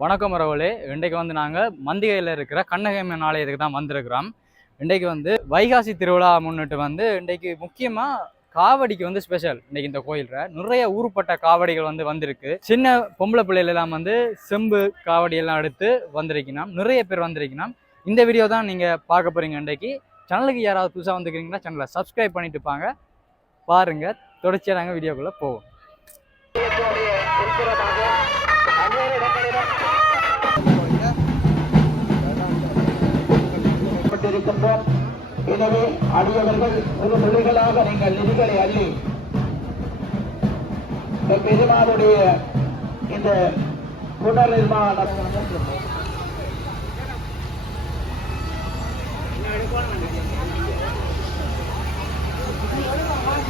வணக்கம் உறவுகளே. இன்றைக்கு வந்து நாங்கள் மந்திகையில் இருக்கிற கண்ணகம்மன் ஆலயத்துக்கு தான் வந்திருக்கிறோம். இன்றைக்கு வந்து வைகாசி திருவிழா முன்னிட்டு வந்து இன்றைக்கு முக்கியமாக காவடிக்கு வந்து ஸ்பெஷல் இன்றைக்கி இந்த கோயிலில் நிறைய ஊருப்பட்ட காவடிகள் வந்து வந்திருக்கு. சின்ன பொம்பளை பிள்ளைகளெல்லாம் வந்து செம்பு காவடி எல்லாம் எடுத்து வந்திருக்கணும். நிறைய பேர் வந்திருக்கணும். இந்த வீடியோ தான் நீங்கள் பார்க்க போகிறீங்க இன்றைக்கு. சேனலுக்கு யாராவது புதுசாக வந்துக்கிறீங்கன்னா சேனலை சப்ஸ்கிரைப் பண்ணிட்டு இருப்பாங்க பாருங்கள் தொடர்ச்சியாக நாங்கள் வீடியோக்குள்ளே போவோம். கொண்டிருக்கின்றோம் எனவே அடியவர்கள் ஒரு பிள்ளைகளாக நீங்கள் நிதிகளை அள்ளி இந்த பெருமானுடைய இந்த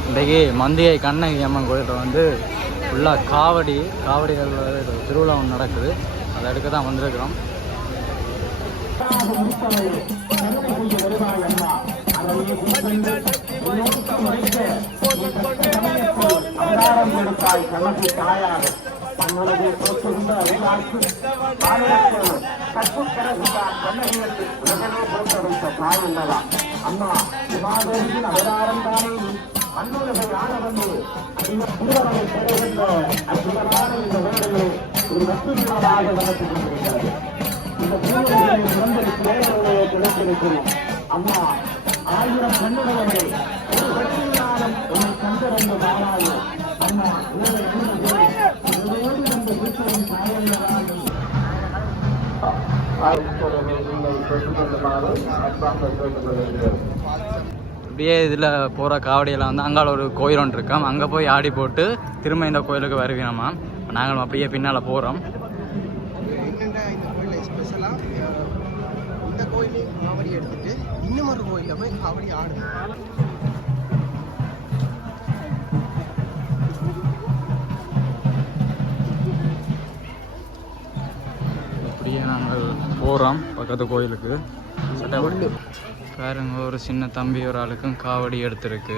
இன்றைக்கு மந்தியை கண்ணகி அம்மன் கோயிலில் வந்து ஃபுல்லாக காவடி காவடிகள் திருவிழா ஒன்று நடக்குது. அதை எடுக்க தான் வந்திருக்கிறோம். கணக்கு தாயாக தன்னுடைய தோற்றுகின்ற அறிவாக்கு தாயாக்கு கற்புக்கரசுதான் கண்ணகியத்து உலகமே போட்டெடுத்த தாய் அல்லவா அம்மா சிவாதேவியின் அவதாரம் தானே நீ மண்ணுலகை ஆள பெறுகின்ற அற்புதமான இந்த வேலையை ஒரு வசதியாக நடத்தி கொண்டிருக்கிறது இந்த கிடைத்திருக்கிறோம் அம்மா ஆயிரம் ஒரு வெற்றியாளம் உன்னை அம்மா அப்படியே இதில் போகிற காவடியெல்லாம் வந்து அங்கால ஒரு கோயில் ஒன்று இருக்கோம் அங்கே போய் ஆடி போட்டு திரும்ப இந்த கோயிலுக்கு வருவீனம்மா நாங்களும் அப்படியே பின்னால் போகிறோம் ஸ்பெஷலாக இந்த கோயிலையும் காவடி எடுத்துட்டு இன்னும் ஒரு கோயிலில் போய் காவடி ஆடுது. அப்படியே நாங்கள் போகிறோம் பக்கத்து கோயிலுக்கு. சட்டப்பட்டு பாருங்க ஒரு சின்ன தம்பி ஒரு ஆளுக்கும் காவடி எடுத்திருக்கு.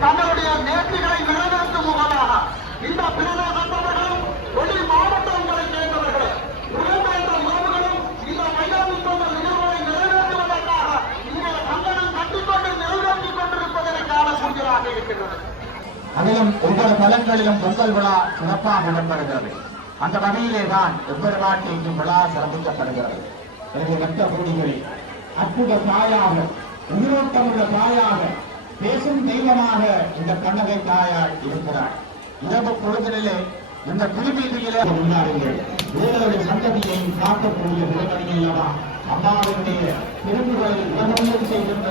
தங்களுடைய நேர்த்திகளை நிறைவேற்றும் முகமாக இந்த பிரதேசத்தவர்களும் வெளி மாவட்டங்களைச் சேர்ந்தவர்களும் உயர்ந்த உறவுகளும் இந்த மைதானத்தோட நிகழ்வுகளை நிறைவேற்றுவதற்காக இங்கே கங்கணம் கட்டிக்கொண்டு நிறைவேற்றிக் கொண்டிருப்பதற்கான பூஜையாக இருக்கிறது அதிலும் ஒவ்வொரு தலங்களிலும் பொங்கல் விழா சிறப்பாக இடம்பெறுகிறது அந்த வகையிலே தான் ஒவ்வொரு நாட்டிற்கும் விழா சிறப்பிக்கப்படுகிறது. எனவே ரத்த பூடிகளை அற்புத தாயாக உயிரோட்டமுள்ள தாயாக பேசும் தெய்வமாக இந்த கண்ணகை தாயார் இருக்கிறார். இரவு பொழுதிலே இந்த குடிமீதியிலே கொண்டாடுங்கள் வேறொரு சந்ததியை காக்கக்கூடிய திருமணி அல்லவா? அம்மாவினுடைய திரும்புகளை உலகம் செய்கின்ற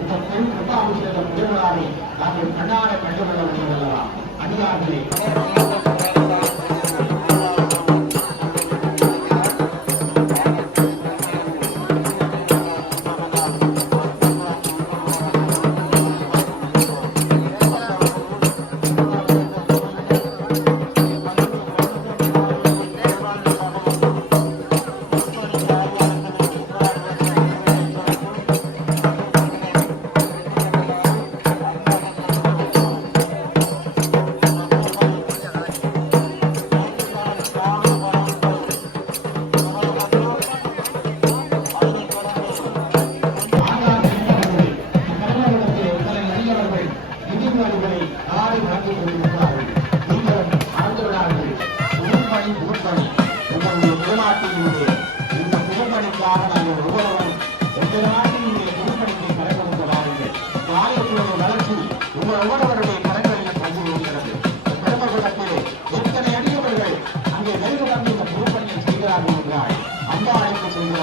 இந்த பெண் கிருபாபிஷேக திருவிழாவை நாங்கள் கண்ணாட கண்டுகொள்ள முடியவில்லவா அல்லவா? அடியார்களே. திருப்பணியை செய்கிறார்கள் என்றால்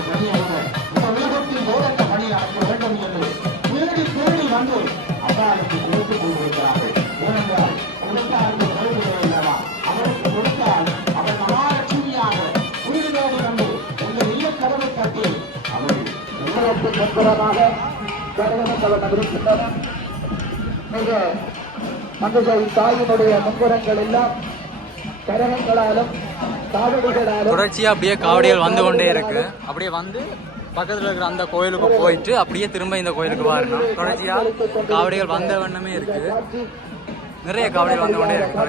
பணியை விட இந்த உலகத்தில் வேறெந்த பணி நடக்க வேண்டும் என்று தேடி தேடி வந்து அம்பாளுக்கு கொடுத்துக் கொண்டிருக்கிறார்கள். ஏனென்றால் கொடுத்தாருக்கு பொருள்கள் அல்லவா? அவருக்கு கொடுத்தால் அவர் மகாலட்சுமியாக வீடு வந்து உங்கள் இல்ல கதவை தட்டி அவர் இருக்கின்றனர் மிக தாயினுடைய முன்புறங்கள் எல்லாம் கரகங்களாலும் தொடர்ச்சியாக தொடர்ச்சியா அப்படியே காவடிகள் வந்து கொண்டே இருக்கு. அப்படியே வந்து பக்கத்துல இருக்கிற அந்த கோயிலுக்கு போயிட்டு அப்படியே திரும்ப இந்த கோயிலுக்கு வரணும். தொடர்ச்சியா காவடிகள் வந்த வண்ணமே இருக்கு. நிறைய காவடிகள் வந்து கொண்டே இருக்கு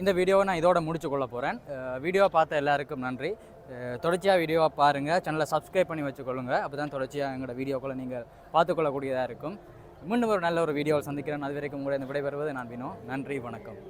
இந்த வீடியோவை நான் இதோட முடிச்சு கொள்ள போகிறேன் வீடியோவை பார்த்த எல்லாருக்கும் நன்றி. தொடர்ச்சியாக வீடியோவை பாருங்கள் சேனலை சப்ஸ்கிரைப் பண்ணி வச்சுக்கொள்ளுங்க அப்போ தான் தொடர்ச்சியாக எங்களோட வீடியோக்களை நீங்கள் பார்த்துக்கொள்ளக்கூடியதாக இருக்கும். மீண்டும் ஒரு நல்ல ஒரு வீடியோவில் சந்திக்கிறேன். அது வரைக்கும் கூட இந்த விடைபெறுவது நான் வினோ. நன்றி வணக்கம்.